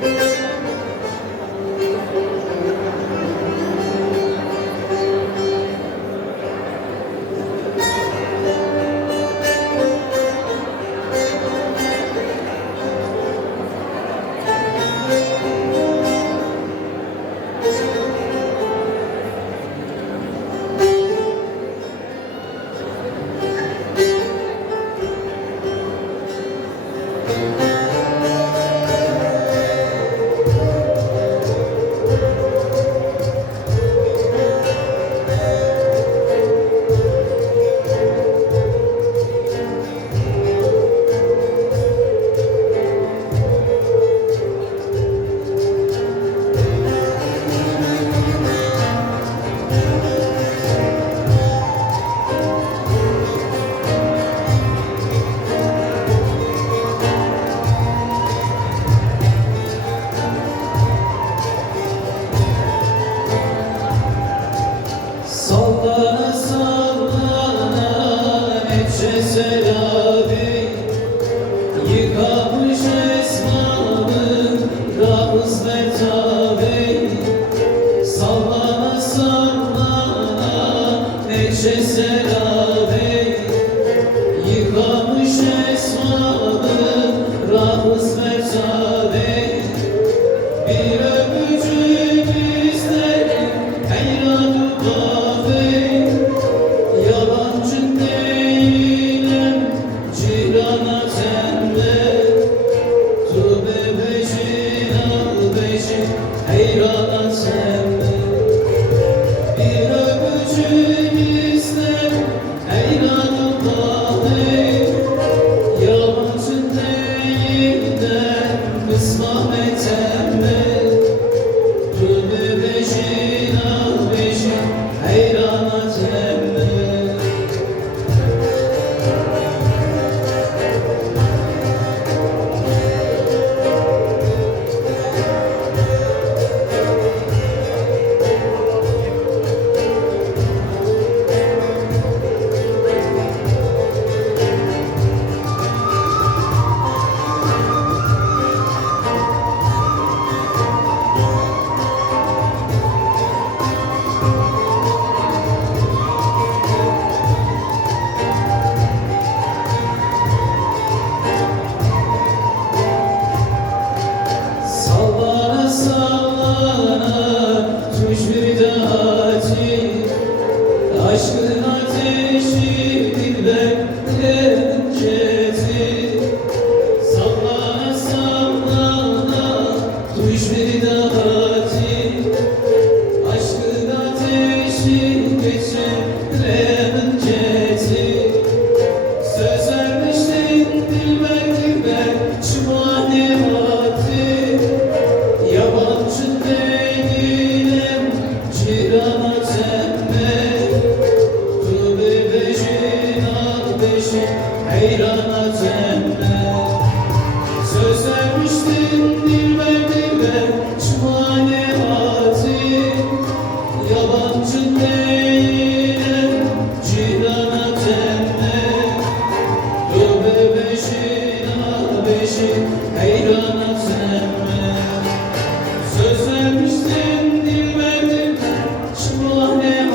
Música noche será. 아이씨 Heyranlar sende Söz vermiştin dilber dilber Çumane ati Yabancın değil Cirana cennet Dövbe Söz vermiştin dilber dilber Çumane